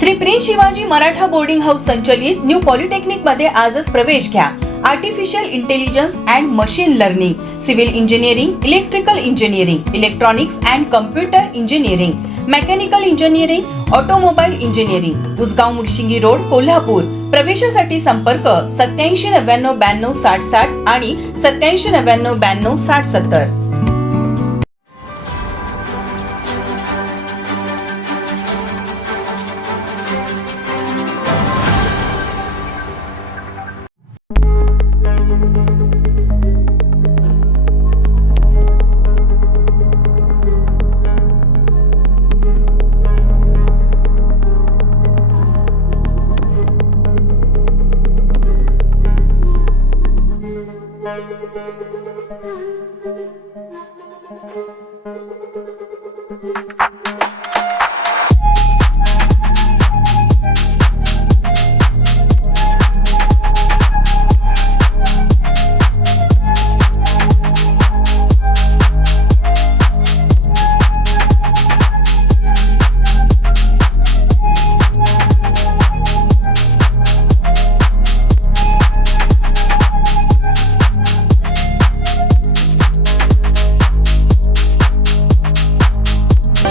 Shri prince Shivaji Maratha boarding house संचलित new polytechnic मध्ये आजच प्रवेश घ्या artificial intelligence and machine learning civil engineering electrical engineering electronics and computer engineering mechanical engineering automobile engineering Usgaon Mudshingi road Kolhapur प्रवेशासाठी संपर्क सत्याऐंशी नव्याण्णव ब्याण्णव साठ साठ आणि सत्याऐंशी नव्याण्णव ब्याण्णव साठ सत्तर Thank you.